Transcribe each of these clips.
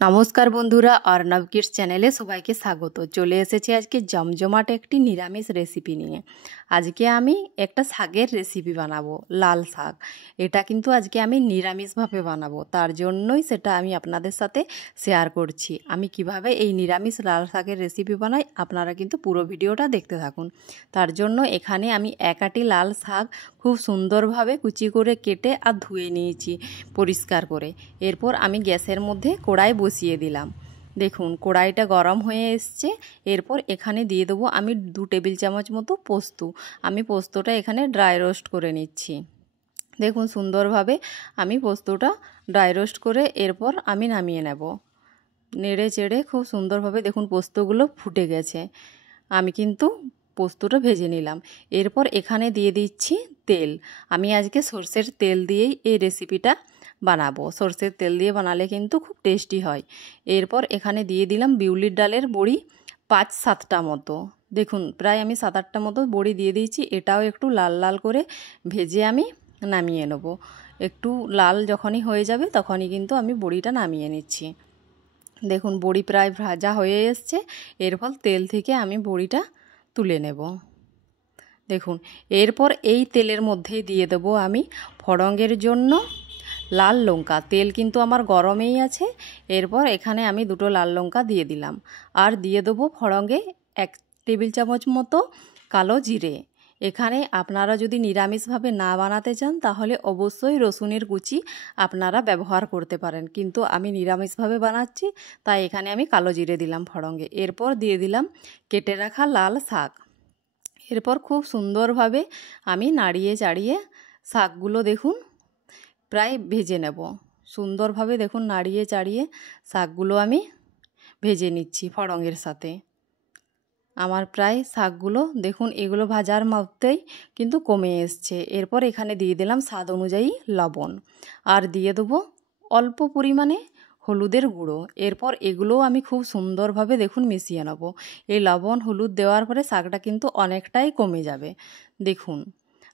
নমস্কার বন্ধুরা, অর্ণব কিডস চ্যানেলে সবাইকে স্বাগত। চলে এসেছি আজকে জমজমাট একটি নিরামিষ রেসিপি নিয়ে। আজকে আমি একটা শাকের রেসিপি বানাবো, লাল শাক। এটা কিন্তু আজকে আমি নিরামিষভাবে বানাবো, তার জন্যই সেটা আমি আপনাদের সাথে শেয়ার করছি। আমি কিভাবে এই নিরামিষ লাল শাকের রেসিপি বানাই, আপনারা কিন্তু পুরো ভিডিওটা দেখতে থাকুন। তার জন্য এখানে আমি এক আটি লাল শাক খুব সুন্দরভাবে কুচি করে কেটে আর ধুয়ে নিয়েছি পরিষ্কার করে। এরপর আমি গ্যাসের মধ্যে কড়াই বসিয়ে দিলাম। দেখুন কড়াইটা গরম হয়ে এসছে। এরপর এখানে দিয়ে দেবো আমি 2 টেবিল চামচ মতো পোস্ত। আমি পোস্তটা এখানে ড্রাই রোস্ট করে নিচ্ছি। দেখুন সুন্দরভাবে আমি পোস্তটা ড্রাই রোস্ট করে এরপর আমি নামিয়ে নেব। নেড়ে চেড়ে খুব সুন্দরভাবে দেখুন পোস্তগুলো ফুটে গেছে। আমি কিন্তু পোস্তটা ভেজে নিলাম। এরপর এখানে দিয়ে দিচ্ছি তেল। আমি আজকে সরষের তেল দিয়েই এই রেসিপিটা বানাবো। সরষের তেল দিয়ে বানালে কিন্তু খুব টেস্টি হয়। এরপর এখানে দিয়ে দিলাম বিউলির ডালের বড়ি 5-7টা মতো। দেখুন প্রায় আমি 7-8টা মতো বড়ি দিয়ে দিয়েছি। এটাও একটু লাল লাল করে ভেজে আমি নামিয়ে নেব। একটু লাল যখনই হয়ে যাবে তখনই কিন্তু আমি বড়িটা নামিয়ে নিচ্ছি। দেখুন বড়ি প্রায় ভাজা হয়ে এসছে। এরপর তেল থেকে আমি বড়িটা তুলে নেব। দেখুন এরপর এই তেলের মধ্যে দিয়ে দেবো আমি ফড়ঙের জন্য লাল লঙ্কা। তেল কিন্তু আমার গরমেই আছে। এরপর এখানে আমি 2টো লাল লঙ্কা দিয়ে দিলাম। আর দিয়ে দেবো ফড়ঙে 1 টেবিল চামচ মতো কালো জিরে। এখানে আপনারা যদি নিরামিষভাবে না বানাতে চান তাহলে অবশ্যই রসুনের কুচি আপনারা ব্যবহার করতে পারেন, কিন্তু আমি নিরামিষভাবে বানাচ্ছি তাই এখানে আমি কালো জিরে দিলাম ফড়ঙে। এরপর দিয়ে দিলাম কেটে রাখা লাল শাক। এরপর খুব সুন্দরভাবে আমি নাড়িয়ে চাড়িয়ে শাকগুলো দেখুন প্রায় ভেজে নেব। সুন্দরভাবে দেখুন নাড়িয়ে চাড়িয়ে শাকগুলো আমি ভেজে নিচ্ছি ফড়ঙের সাথে। আমার প্রায় শাকগুলো দেখুন এগুলো ভাজার মধ্যেই কিন্তু কমে এসছে। এরপর এখানে দিয়ে দিলাম স্বাদ অনুযায়ী লবণ আর দিয়ে দেবো অল্প পরিমাণে হলুদের গুঁড়ো। এরপর এগুলোও আমি খুব সুন্দরভাবে দেখুন মিশিয়ে নেব। এই লবণ হলুদ দেওয়ার পরে শাকটা কিন্তু অনেকটাই কমে যাবে দেখুন।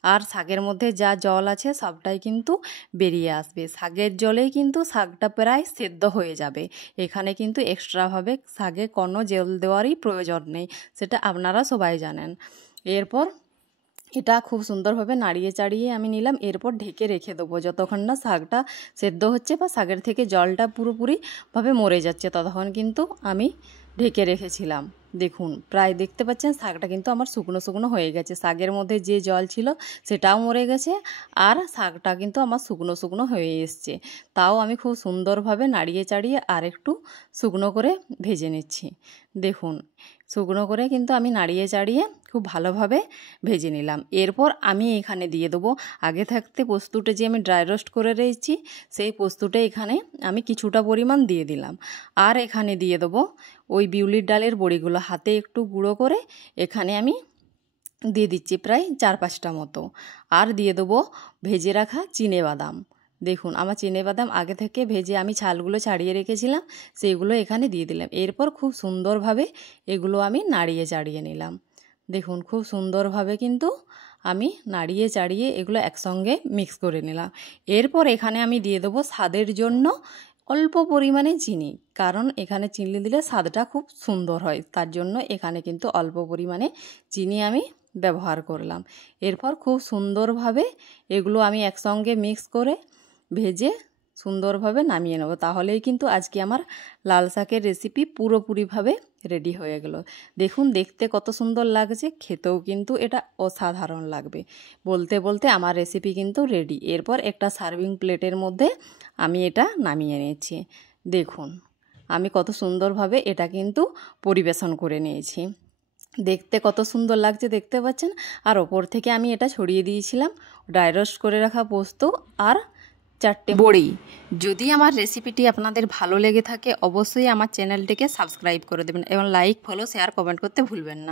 আর শাকের মধ্যে যা জল আছে সবটাই কিন্তু বেরিয়ে আসবে। শাকের জলেই কিন্তু শাকটা প্রায় সেদ্ধ হয়ে যাবে। এখানে কিন্তু এক্সট্রাভাবে শাকে কোনো জল দেওয়ারই প্রয়োজন নেই, সেটা আপনারা সবাই জানেন। এরপর এটা খুব সুন্দরভাবে নাড়িয়ে চাড়িয়ে আমি নিলাম। এরপর ঢেকে রেখে দেবো যতক্ষণ না শাকটা সেদ্ধ হচ্ছে বা শাকের থেকে জলটা পুরোপুরিভাবে মরে যাচ্ছে, ততক্ষণ কিন্তু আমি ঢেকে রেখেছিলাম। দেখুন প্রায় দেখতে পাচ্ছেন শাকটা কিন্তু আমার শুকনো শুকনো হয়ে গেছে। শাকের মধ্যে যে জল ছিল সেটাও মরে গেছে আর শাকটা কিন্তু আমার শুকনো শুকনো হয়ে এসছে। তাও আমি খুব সুন্দরভাবে নাড়িয়ে চাড়িয়ে আর একটু শুকনো করে ভেজে নিচ্ছি। দেখুন শুকনো করে কিন্তু আমি নাড়িয়ে চাড়িয়ে খুব ভালোভাবে ভেজে নিলাম। এরপর আমি এখানে দিয়ে দেবো আগে থাকতে পোস্তটা যে আমি ড্রাই রোস্ট করে রেখেছি সেই পোস্তটা এখানে আমি কিছুটা পরিমাণ দিয়ে দিলাম। আর এখানে দিয়ে দেবো ওই বিউলির ডালের বড়িগুলো হাতে একটু গুঁড়ো করে এখানে আমি দিয়ে দিচ্ছি প্রায় 4-5টা মতো। আর দিয়ে দেবো ভেজে রাখা চিনেবাদাম। দেখুন আমার চিনেবাদাম আগে থেকে ভেজে আমি ছালগুলো ছাড়িয়ে রেখেছিলাম, সেইগুলো এখানে দিয়ে দিলাম। এরপর খুব সুন্দরভাবে এগুলো আমি নাড়িয়ে চাড়িয়ে নিলাম। দেখুন খুব সুন্দরভাবে কিন্তু আমি নাড়িয়ে চাড়িয়ে এগুলো একসঙ্গে মিক্স করে নিলাম। এরপর এখানে আমি দিয়ে দেবো স্বাদের জন্য অল্প পরিমাণে চিনি, কারণ এখানে চিনি দিলে স্বাদটা খুব সুন্দর হয়, তার জন্য এখানে কিন্তু অল্প পরিমাণে চিনি আমি ব্যবহার করলাম। এরপর খুব সুন্দরভাবে এগুলো আমি একসঙ্গে মিক্স করে ভেজে সুন্দরভাবে নামিয়ে নেব। তাহলেই কিন্তু আজকে আমার লাল শাকের রেসিপি পুরোপুরিভাবে রেডি হয়ে গেল। দেখুন দেখতে কত সুন্দর লাগছে, খেতেও কিন্তু এটা অসাধারণ লাগবে। বলতে বলতে আমার রেসিপি কিন্তু রেডি। এরপর একটা সার্ভিং প্লেটের মধ্যে আমি এটা নামিয়ে নিয়েছি। দেখুন আমি কত সুন্দরভাবে এটা কিন্তু পরিবেশন করে নিয়েছি। দেখতে কত সুন্দর লাগছে দেখতে পাচ্ছেন। আর ওপর থেকে আমি এটা ছড়িয়ে দিয়েছিলাম ড্রাই রোস্ট করে রাখা পোস্ত আর 4টে বড়ি। যদি আমার রেসিপিটি আপনাদের ভালো লেগে থাকে অবশ্যই আমার চ্যানেলটিকে সাবস্ক্রাইব করে দেবেন এবং লাইক ফলো শেয়ার কমেন্ট করতে ভুলবেন না।